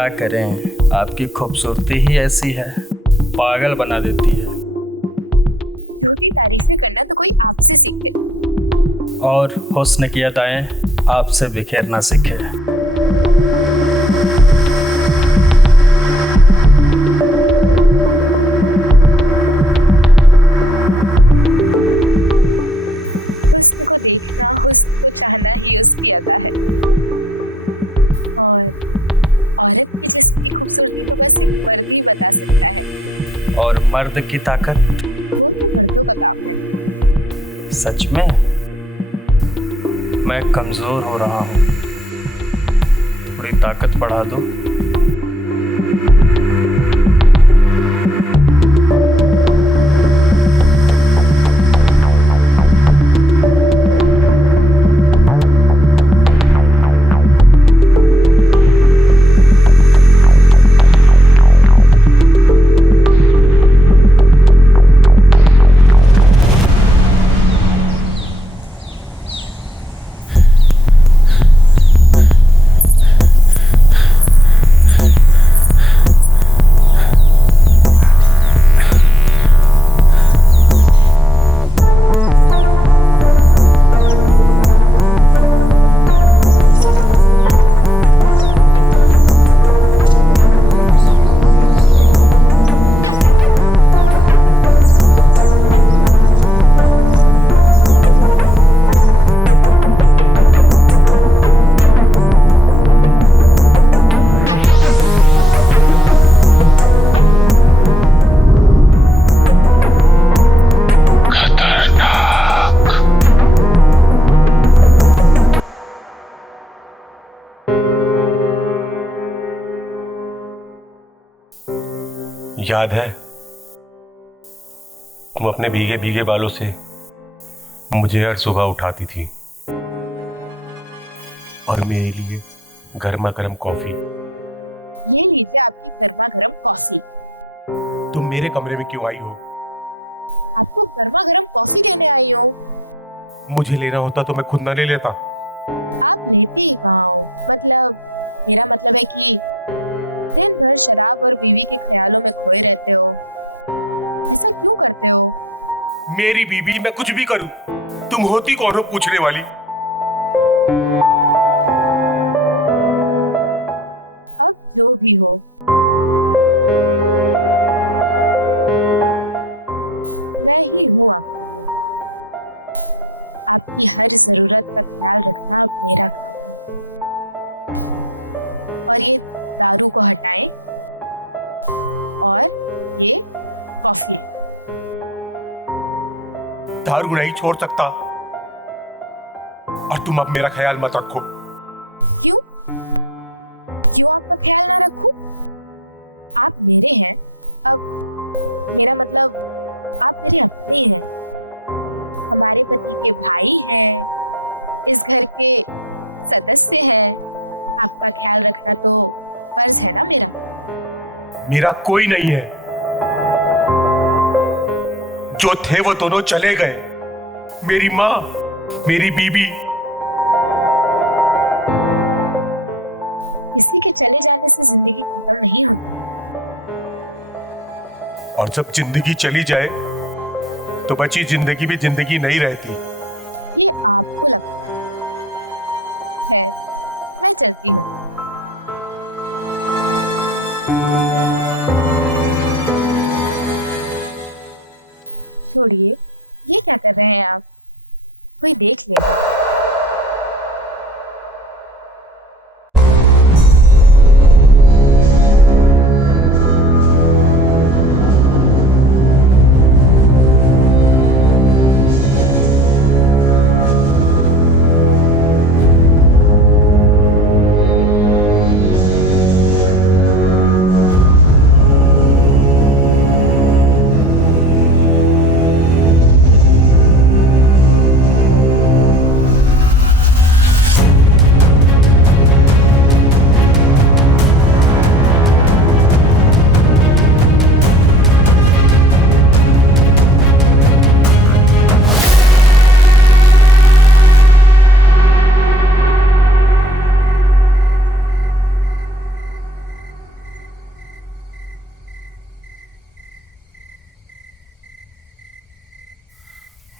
क्या करें, आपकी खूबसूरती ही ऐसी है, पागल बना देती है। छोटी तारीफें करना तो कोई आपसे सीखे। और हुस्न की अदाएं आपसे बिखेरना सीखे। हुस्न को देखना, हुस्न को चाहना ही उसकी अदा है। और औरत की जिसकी खूबसूरती को बस मर्द ही बता सकता है। और मर्द की ताकत वो तुम बताओ। सच में मैं कमजोर हो रहा हूँ, थोड़ी ताकत बढ़ा दो। याद है तुम अपने भीगे भीगे बालों से मुझे हर सुबह उठाती थी और मेरे लिए गर्मा गर्म कॉफी। ये लीजिए आपकी गर्मा गर्म कॉफी। तुम मेरे कमरे में क्यों आई हो? आपको गर्मा गर्म कॉफी देने आई हूँ। मुझे लेना होता तो मैं खुद ना ले लेता। आप लेती मतलब मेरा मतलब है कि दिन भर शराब और बीवी के ख्यालों में खोए रहते हो। ऐसा क्यों करते हो? मेरी बीवी, मैं कुछ भी करूं, तुम होती कौन हो पूछने वाली? अब जो भी हो, मैं ही हूँ आपकी हर जरूरत का ख्याल रखना मेरा। और ये दारू को हटाएं और ये कॉफी। दारू नहीं छोड़ सकता और तुम अब मेरा ख्याल मत रखो। क्यों क्यों आपका ख्याल ना रखूं? आप मेरे हैं। अब मेरा मतलब आप मेरी अपनी हैं, हमारे घर के भाई हैं, इस घर के सदस्य हैं। आपका ख्याल रखना तो फर्ज है ना मेरा। मेरा कोई नहीं है। जो थे वो दोनों चले गए, मेरी माँ, मेरी बीबी। किसी के चले जाने से जिंदगी पूरा नहीं होती। और जब जिंदगी चली जाए तो बची जिंदगी भी जिंदगी नहीं रहती। ये आपको लगता है। मैं चलती हूँ। छोड़िए, ये क्या कर रहे हैं आप? कोई देख ले।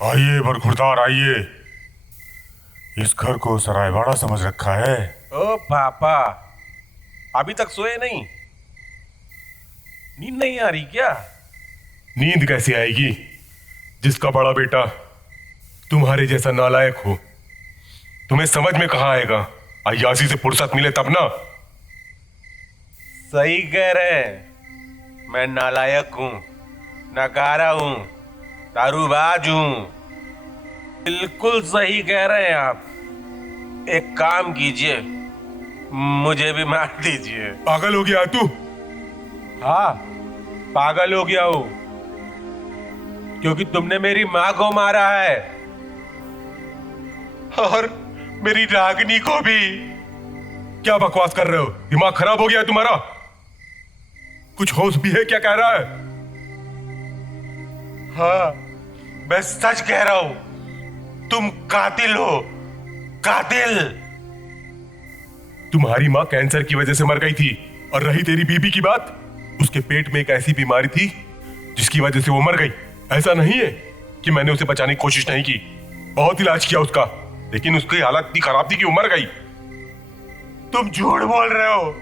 आइए बरखुरदार आइए। इस घर को सरायवाड़ा समझ रखा है। ओ पापा, अभी तक सोए नहीं? नींद नहीं आ रही क्या? नींद कैसे आएगी जिसका बड़ा बेटा तुम्हारे जैसा नालायक हो? तुम्हें समझ में कहाँ आएगा? अय्यासी से फुर्सत मिले तब ना। सही कह रहे हैं, मैं नालायक हूं, नकारा हूं, दारूबाज हूं। बिल्कुल सही कह रहे हैं आप। एक काम कीजिए, मुझे भी मार दीजिए। पागल हो गया तू? हाँ, पागल हो गया हूं, क्योंकि तुमने मेरी माँ को मारा है और मेरी रागनी को भी। क्या बकवास कर रहे हो? दिमाग खराब हो गया तुम्हारा? कुछ होश भी है क्या कह रहा है? हाँ, मैं सच कह रहा हूं। तुम कातिल हो, कातिल। तुम्हारी माँ कैंसर की वजह से मर गई थी। और रही तेरी बीबी की बात, उसके पेट में एक ऐसी बीमारी थी जिसकी वजह से वो मर गई। ऐसा नहीं है कि मैंने उसे बचाने की कोशिश नहीं की। बहुत इलाज किया उसका, लेकिन उसकी हालत इतनी खराब थी कि वो मर गई। तुम झूठ बोल रहे हो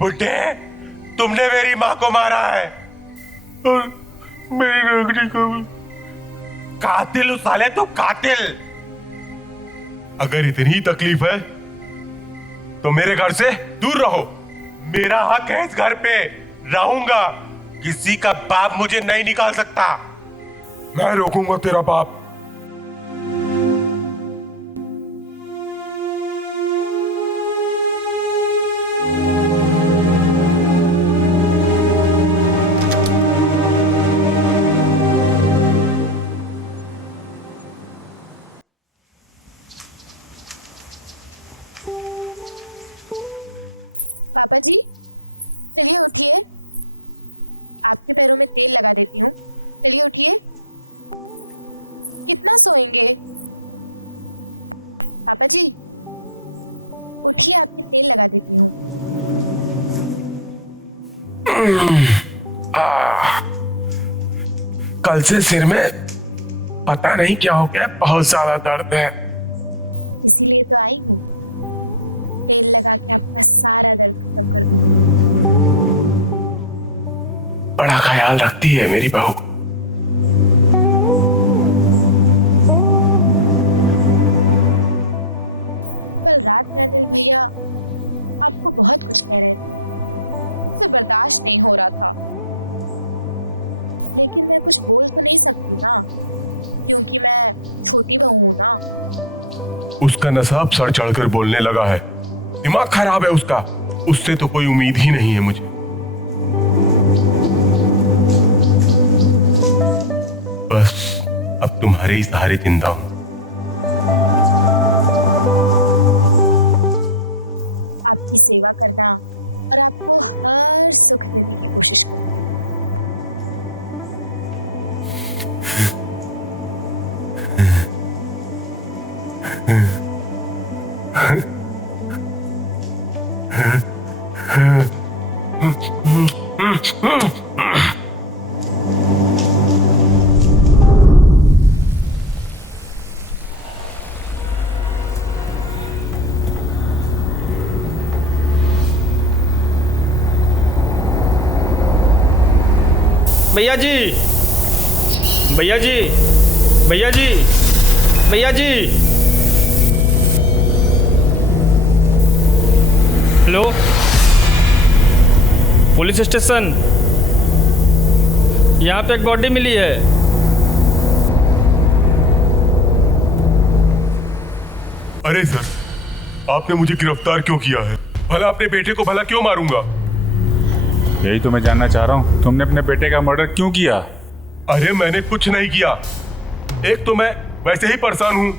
बुड्ढे। तुमने मेरी माँ को मारा है और मेरी रागनी को भी। कातिल हो साले, तू कातिल। अगर इतनी तकलीफ है तो मेरे घर से दूर रहो। मेरा हक है इस घर पे, रहूंगा। किसी का बाप मुझे नहीं निकाल सकता। मैं रोकूंगा तेरा बाप। पापा जी, चलिए उठिए, आपके पैरों में तेल लगा देती हूँ। चलिए उठिए। कितना सोएंगे? पापा जी उठिए, आपके तेल लगा देती हूँ। कल से सिर में पता नहीं क्या हो गया, बहुत ज्यादा दर्द है। इसीलिए तो आई हूँ, तेल लगा के आपका सारा दर्द। बड़ा ख्याल रखती है मेरी बहू। कल रात मैंने किया, आपको बहुत मुश्किल है, मुझसे बर्दाश्त नहीं हो रहा था। लेकिन मैं कुछ बोल तो नहीं सकती ना, क्योंकि मैं छोटी बहू हूँ ना। उसका नसाब सर चढ़कर बोलने लगा है। दिमाग खराब है उसका। उससे तो कोई उम्मीद ही नहीं है मुझे। बस अब तुम्हारे ही सहारे जिंदा हूं। आपकी सेवा करना और आपको हर सुख देने की कोशिश करना। भैया जी, भैया जी, भैया जी, भैया जी। Hello, police station. यहाँ पे एक बॉडी मिली है। अरे सर, आपने मुझे गिरफ्तार क्यों किया है? भला अपने बेटे को भला क्यों मारूंगा? यही तो मैं जानना चाह रहा हूँ, तुमने अपने बेटे का मर्डर क्यों किया? अरे मैंने कुछ नहीं किया। एक तो मैं वैसे ही परेशान हूँ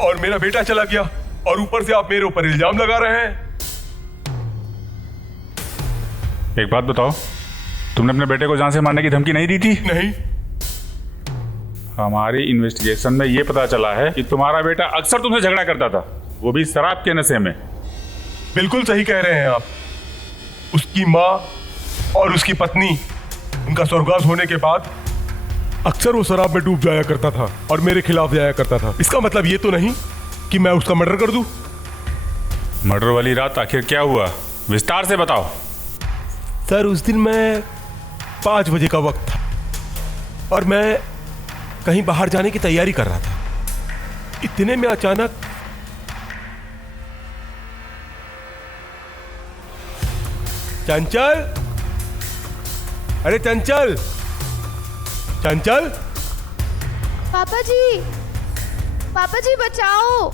और मेरा बेटा चला गया, और ऊपर से आप मेरे ऊपर इल्जाम लगा रहे हैं। एक बात बताओ, तुमने अपने बेटे को जान से मारने की धमकी नहीं दी थी? नहीं। हमारी इन्वेस्टिगेशन में ये पता चला है कि तुम्हारा बेटा अक्सर तुमसे झगड़ा करता था, वो भी शराब के नशे में। बिल्कुल सही कह रहे हैं आप। उसकी माँ और उसकी पत्नी, उनका स्वर्गवास होने के बाद अक्सर वो शराब में डूब जाया करता था और मेरे खिलाफ जाया करता था। इसका मतलब ये तो नहीं कि मैं उसका मर्डर कर दूं। मर्डर वाली रात आखिर क्या हुआ, विस्तार से बताओ। सर उस दिन मैं 5 बजे का वक्त था और मैं कहीं बाहर जाने की तैयारी कर रहा था। इतने में अचानक चंचल, अरे चंचल, चंचल, पापा जी बचाओ,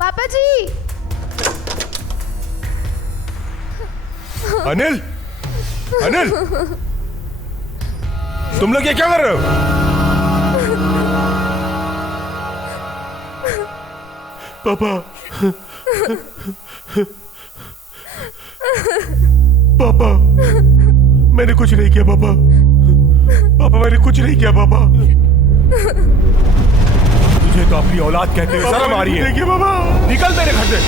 पापा जी। अनिल, अनिल, तुम लोग ये क्या कर रहे हो? पापा, पापा, मैंने कुछ नहीं किया पापा। पापा मैंने कुछ नहीं किया पापा। तुझे तो अपनी औलाद कहते हुए शर्म आ रही है। पापा निकल मेरे घर से।